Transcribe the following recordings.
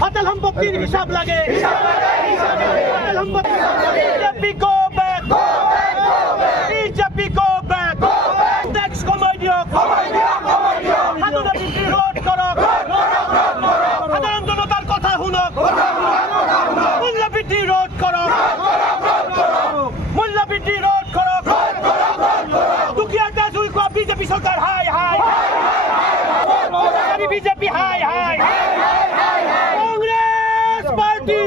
Hotel সম্পত্তির হিসাব লাগে বিজেপি গো ব্যাক ট্যাক্স কমাই দিয়ক সাধারণ বিরোধ করক সাধারণ জনতার কথা শুনক মূল্যবৃদ্ধি রোধ করক মূল্যবৃদ্ধি রোধ করক দুঃখীয়া দেশ উইকোৱা বিজেপি সৰকাৰ হাই হাই বিজেপি হাই হাই Congress party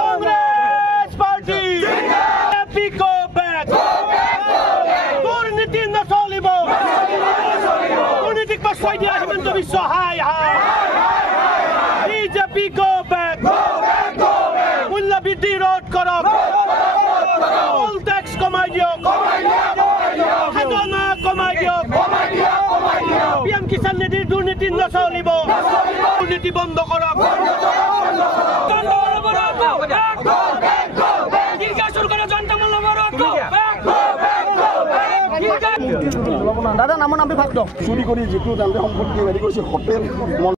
Congress party BJP go back দুৰ্নীতি নচলিব দুৰ্নীতিক পাছুৱাই দিয়া হিমন্ত বিশ্ব হাই হাই বিজেপি গো ব্যাক মূল্যবৃদ্ধি রোধ করক টল ট্যাক্স কমাই দিয়ক খাজনা কমাই দিয়ক পিএম কিষাণ নিধিৰ দুৰ্নীতি নচলিব দুৰ্নীতি বন্ধ কৰক দাদা নামৰ নামটো ভাগ দিয়ক চুৰি কৰি যিটো সম্পত্তি হেৰি কৰিছে হোটেল